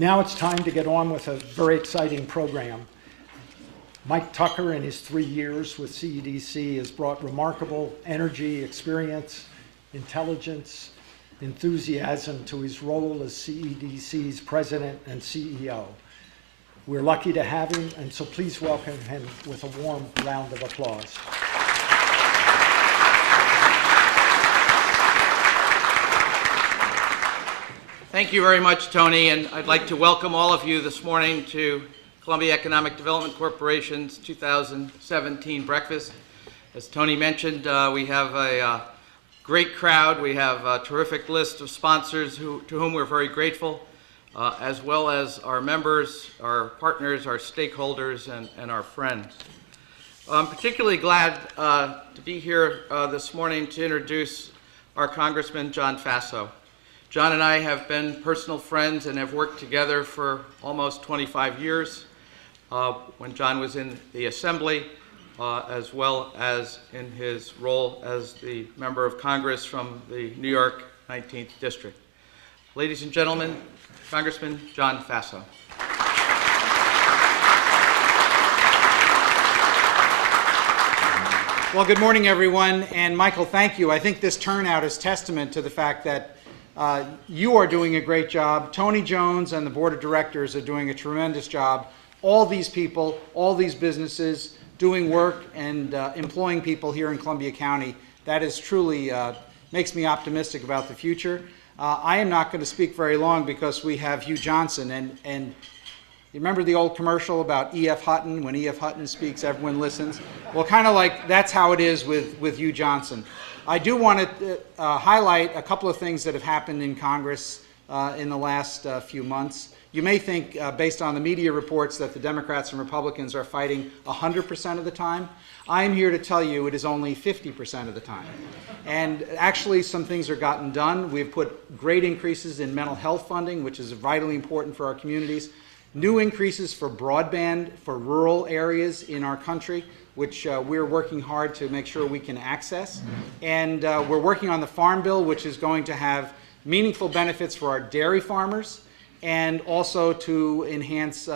Now it's time to get on with a very exciting program. Mike Tucker, in his 3 years with CEDC, has brought remarkable energy, experience, intelligence, enthusiasm to his role as CEDC's president and CEO. We're lucky to have him, and so please welcome him with a warm round of applause. Thank you very much, Tony, and I'd like to welcome all of you this morning to Columbia Economic Development Corporation's 2017 breakfast. As Tony mentioned, we have a great crowd. We have a terrific list of sponsors to whom we're very grateful, as well as our members, our partners, our stakeholders, and our friends. I'm particularly glad to be here this morning to introduce our Congressman John Faso. John and I have been personal friends and have worked together for almost 25 years when John was in the Assembly, as well as in his role as the member of Congress from the New York 19th District. Ladies and gentlemen, Congressman John Faso. Well, good morning, everyone. And Michael, thank you. I think this turnout is testament to the fact that you are doing a great job. Tony Jones and the board of directors are doing a tremendous job. All these people, all these businesses doing work and employing people here in Columbia County, that is truly makes me optimistic about the future. I am not going to speak very long because we have Hugh Johnson, and you remember the old commercial about E.F. Hutton? When E.F. Hutton speaks, everyone listens. Well, kind of like that's how it is with Hugh Johnson. I do want to highlight a couple of things that have happened in Congress in the last few months. You may think, based on the media reports, that the Democrats and Republicans are fighting 100% of the time. I am here to tell you it is only 50% of the time. And actually, some things are gotten done. We've put great increases in mental health funding, which is vitally important for our communities. New increases for broadband for rural areas in our country, which we're working hard to make sure we can access. And we're working on the Farm Bill, which is going to have meaningful benefits for our dairy farmers and also to enhance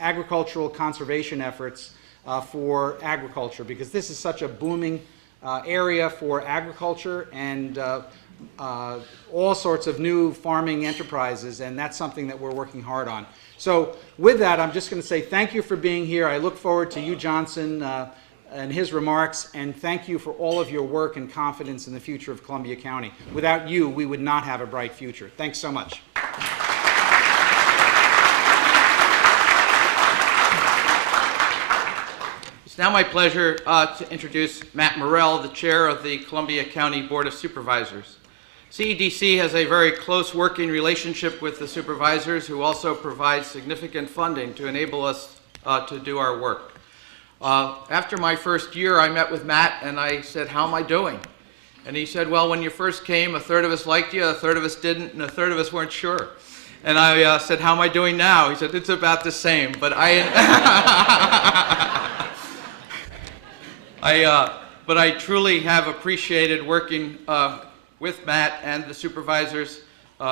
agricultural conservation efforts for agriculture, because this is such a booming area for agriculture and all sorts of new farming enterprises, and that's something that we're working hard on. So with that, I'm just going to say thank you for being here. I look forward to Hugh Johnson and his remarks, and thank you for all of your work and confidence in the future of Columbia County. Without you, we would not have a bright future. Thanks so much. It's now my pleasure to introduce Matt Morrell, the chair of the Columbia County Board of Supervisors. CEDC has a very close working relationship with the supervisors, who also provide significant funding to enable us to do our work. After my first year, I met with Matt and I said, "How am I doing?" And he said, "Well, when you first came, a third of us liked you, a third of us didn't, and a third of us weren't sure." And I said, "How am I doing now?" He said, "It's about the same." But I truly have appreciated working with Matt and the supervisors.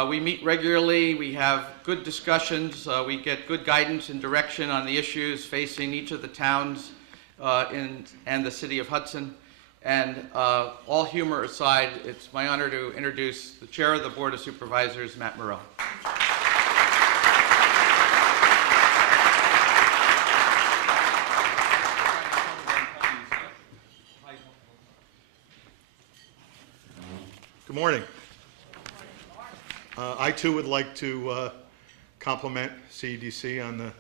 We meet regularly, we have good discussions, we get good guidance and direction on the issues facing each of the towns and the city of Hudson. And all humor aside, it's my honor to introduce the chair of the Board of Supervisors, Matt Morrell. Good morning. I too would like to compliment CEDC on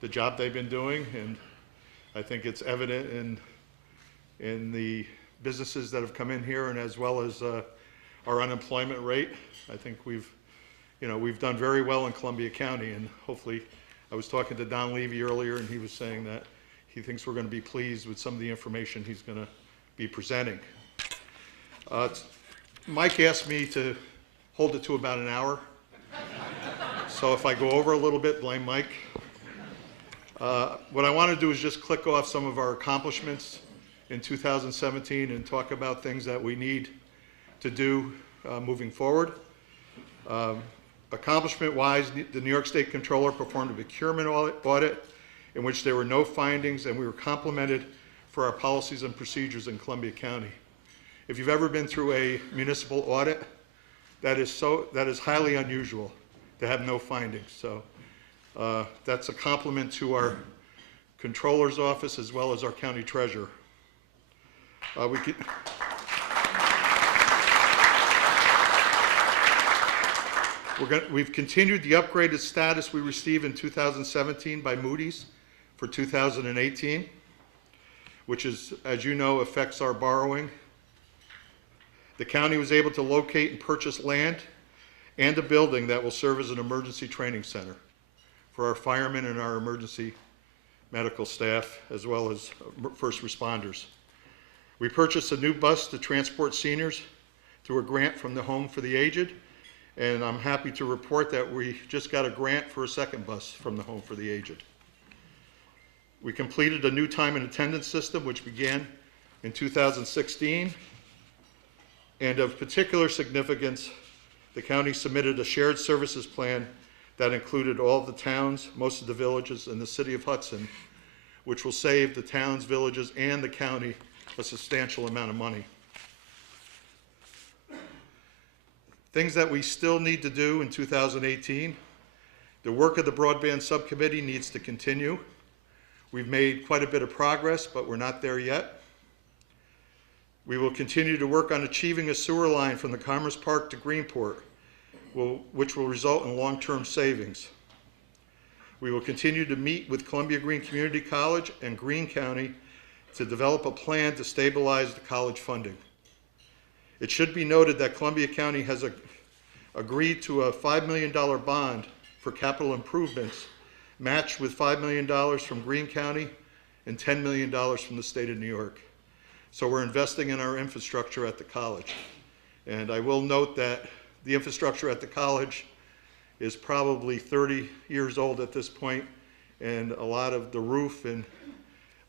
the job they've been doing, and I think it's evident in the businesses that have come in here, and as well as our unemployment rate. I think we've done very well in Columbia County, and hopefully, I was talking to Don Levy earlier, and he was saying that he thinks we're going to be pleased with some of the information he's going to be presenting. Mike asked me to hold it to about an hour, so if I go over a little bit, blame Mike. What I want to do is just click off some of our accomplishments in 2017 and talk about things that we need to do moving forward. Accomplishment-wise, the New York State Controller performed a procurement audit in which there were no findings, and we were complimented for our policies and procedures in Columbia County. If you've ever been through a municipal audit, that is highly unusual to have no findings. So that's a compliment to our Controller's Office as well as our County Treasurer. We've continued the upgraded status we received in 2017 by Moody's for 2018, which is, as you know, affects our borrowing. The county was able to locate and purchase land and a building that will serve as an emergency training center for our firemen and our emergency medical staff, as well as first responders. We purchased a new bus to transport seniors through a grant from the Home for the Aged, and I'm happy to report that we just got a grant for a second bus from the Home for the Aged. We completed a new time and attendance system, which began in 2016. And of particular significance, the county submitted a shared services plan that included all of the towns, most of the villages, and the city of Hudson, which will save the towns, villages, and the county a substantial amount of money. Things that we still need to do in 2018. The work of the broadband subcommittee needs to continue. We've made quite a bit of progress, but we're not there yet. We will continue to work on achieving a sewer line from the Commerce Park to Greenport, which will result in long-term savings. We will continue to meet with Columbia Green Community College and Greene County to develop a plan to stabilize the college funding. It should be noted that Columbia County has agreed to a $5 million bond for capital improvements, matched with $5 million from Greene County and $10 million from the state of New York. So we're investing in our infrastructure at the college. And I will note that the infrastructure at the college is probably 30 years old at this point, and a lot of the roof and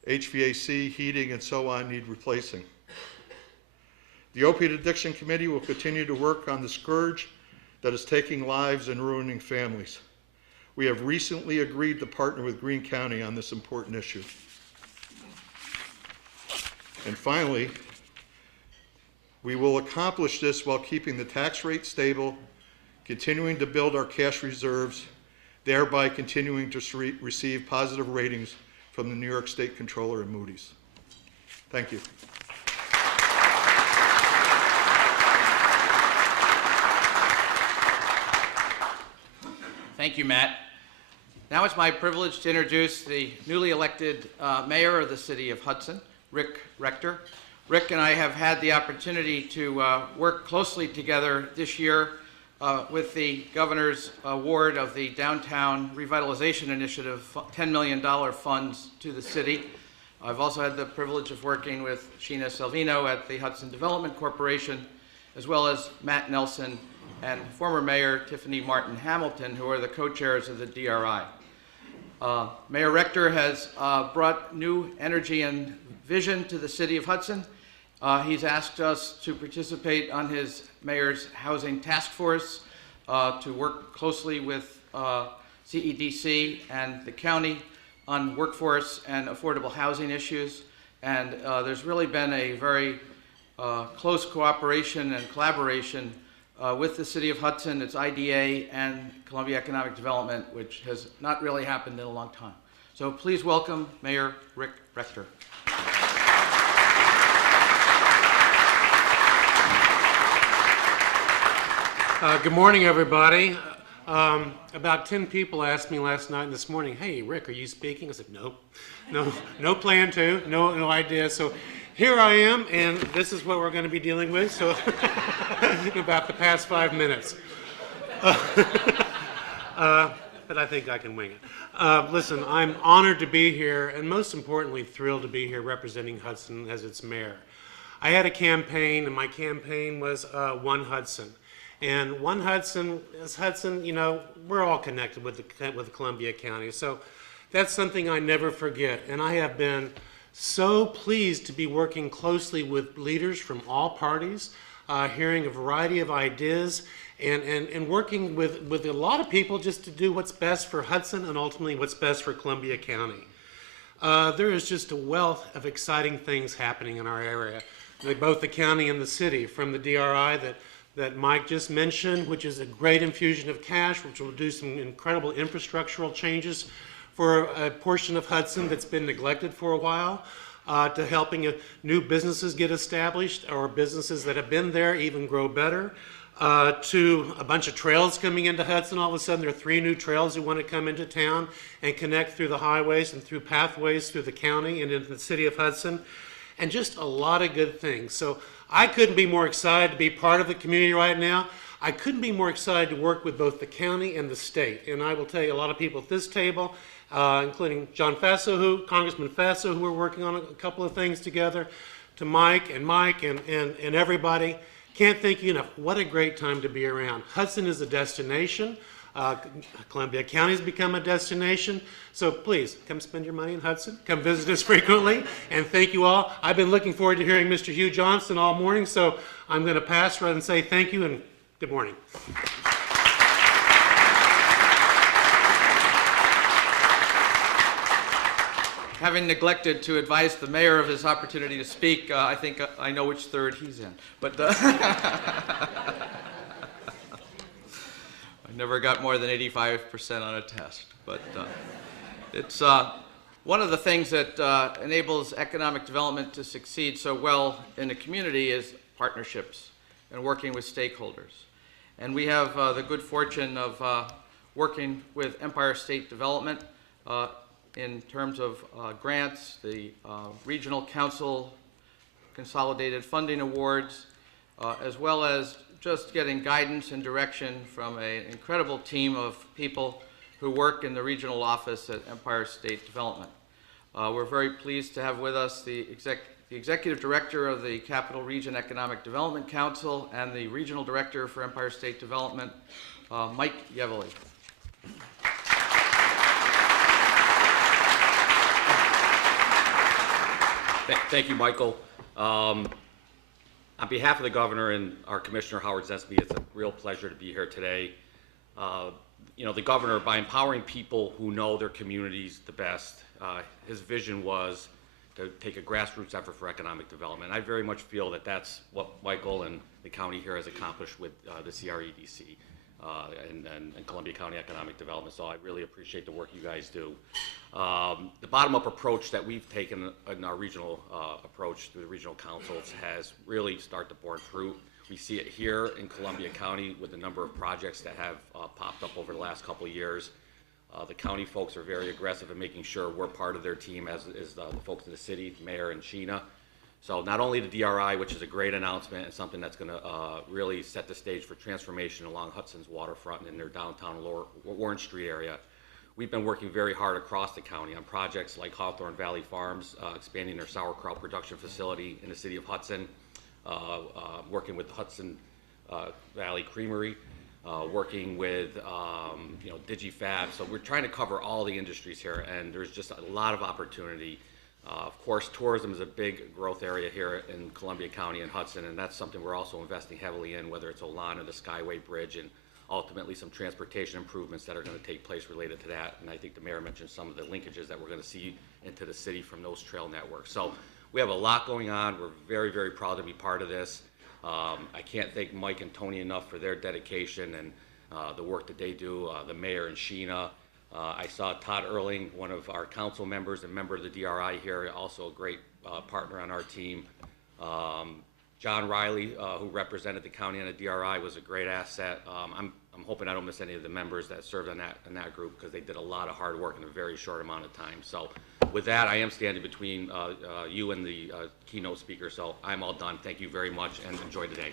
HVAC, heating, and so on need replacing. The Opiate Addiction Committee will continue to work on the scourge that is taking lives and ruining families. We have recently agreed to partner with Greene County on this important issue. And finally, we will accomplish this while keeping the tax rate stable, continuing to build our cash reserves, thereby continuing to receive positive ratings from the New York State Controller and Moody's. Thank you. Thank you, Matt. Now it's my privilege to introduce the newly elected mayor of the city of Hudson, Rick Rector. Rick and I have had the opportunity to work closely together this year with the governor's award of the Downtown Revitalization Initiative $10 million funds to the city. I've also had the privilege of working with Sheena Salvino at the Hudson Development Corporation, as well as Matt Nelson and former Mayor Tiffany Martin Hamilton, who are the co-chairs of the DRI. Mayor Rector has brought new energy and vision to the city of Hudson. He's asked us to participate on his mayor's housing task force, to work closely with CEDC and the county on workforce and affordable housing issues. And there's really been a very close cooperation and collaboration with the city of Hudson, its IDA, and Columbia Economic Development, which has not really happened in a long time. So please welcome Mayor Rick Rector. Good morning, everybody. About 10 people asked me last night and this morning, "Hey, Rick, are you speaking?" I said, no plan to, no idea. So here I am, and this is what we're going to be dealing with. So about the past 5 minutes. But I think I can wing it. Listen, I'm honored to be here, and most importantly, thrilled to be here representing Hudson as its mayor. I had a campaign, and my campaign was One Hudson. And One Hudson is Hudson, you know, we're all connected with the Columbia County. So that's something I never forget. And I have been so pleased to be working closely with leaders from all parties. hearing a variety of ideas, and working with a lot of people just to do what's best for Hudson and ultimately what's best for Columbia County. There is just a wealth of exciting things happening in our area, both the county and the city, from the DRI that Mike just mentioned, which is a great infusion of cash, which will do some incredible infrastructural changes for a portion of Hudson that's been neglected for a while, to helping new businesses get established or businesses that have been there even grow better, to a bunch of trails coming into Hudson. All of a sudden there are 3 new trails that want to come into town and connect through the highways and through pathways through the county and into the city of Hudson, and just a lot of good things. So I couldn't be more excited to be part of the community right now. I couldn't be more excited to work with both the county and the state. And I will tell you, a lot of people at this table, including John Faso, Congressman Faso, who we're working on a couple of things together, to Mike and everybody. Can't thank you enough. What a great time to be around. Hudson is a destination. Columbia County has become a destination. So please, come spend your money in Hudson. Come visit us frequently. And thank you all. I've been looking forward to hearing Mr. Hugh Johnston all morning, so I'm going to pass rather than say thank you and good morning. Having neglected to advise the mayor of his opportunity to speak, I think I know which third he's in. But I never got more than 85% on a test. But it's one of the things that enables economic development to succeed so well in the community is partnerships and working with stakeholders. And we have the good fortune of working with Empire State Development in terms of grants, the Regional Council Consolidated Funding Awards, as well as just getting guidance and direction from an incredible team of people who work in the regional office at Empire State Development. We're very pleased to have with us the Executive Director of the Capital Region Economic Development Council and the Regional Director for Empire State Development, Mike Yevely. Thank you, Michael. On behalf of the governor and our commissioner, Howard Zesby, it's a real pleasure to be here today. You know, the governor, by empowering people who know their communities the best, his vision was to take a grassroots effort for economic development. I very much feel that that's what Michael and the county here has accomplished with the CREDC and Columbia County Economic Development. So I really appreciate the work you guys do. The bottom-up approach that we've taken in our regional approach through the regional councils has really started to bear fruit. We see it here in Columbia County with the number of projects that have popped up over the last couple of years. The county folks are very aggressive in making sure we're part of their team, as is the folks in the city, Mayor and Sheena. So not only the DRI, which is a great announcement and something that's going to really set the stage for transformation along Hudson's waterfront and in their downtown Lower Warren Street area. We've been working very hard across the county on projects like Hawthorne Valley Farms, expanding their sauerkraut production facility in the city of Hudson, working with the Hudson Valley Creamery, working with you know, DigiFab. So we're trying to cover all the industries here, and there's just a lot of opportunity. Of course, tourism is a big growth area here in Columbia County and Hudson, and that's something we're also investing heavily in, whether it's Olan or the Skyway Bridge, and ultimately some transportation improvements that are going to take place related to that. And I think the mayor mentioned some of the linkages that we're going to see into the city from those trail networks. So we have a lot going on. We're very, very proud to be part of this. I can't thank Mike and Tony enough for their dedication and the work that they do, the mayor and Sheena. I saw Todd Erling, one of our council members and member of the DRI here, also a great partner on our team. John Riley, who represented the county on the DRI, was a great asset. I'm hoping I don't miss any of the members that served in that group, because they did a lot of hard work in a very short amount of time. So with that, I am standing between you and the keynote speaker, so I'm all done. Thank you very much, and enjoy the day.